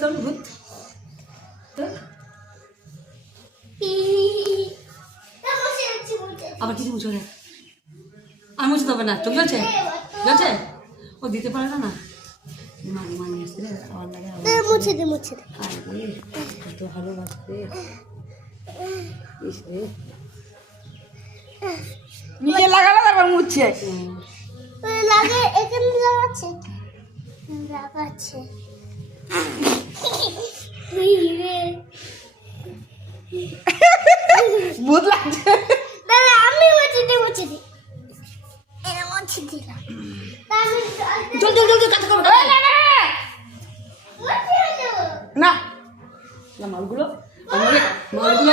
চল ভূত চল। আবার কিছু মুছো না, আর মুছতে হবে না, চোখ জ্বলছে জ্বলছে, ও দিতে পারে না। মানি মানি আসছে আমার লাগে, মুছে দে আরে কত ভালোবাসতে নিজে লাগালো তারপর মুছছে। লাগে এখানে লাগাচ্ছে ভূত লাগছে। দাদা আমি মুছে দিই এটা মুছে দিলাম। চল চল চল কাজ করো না না মালগুলো মালগুলো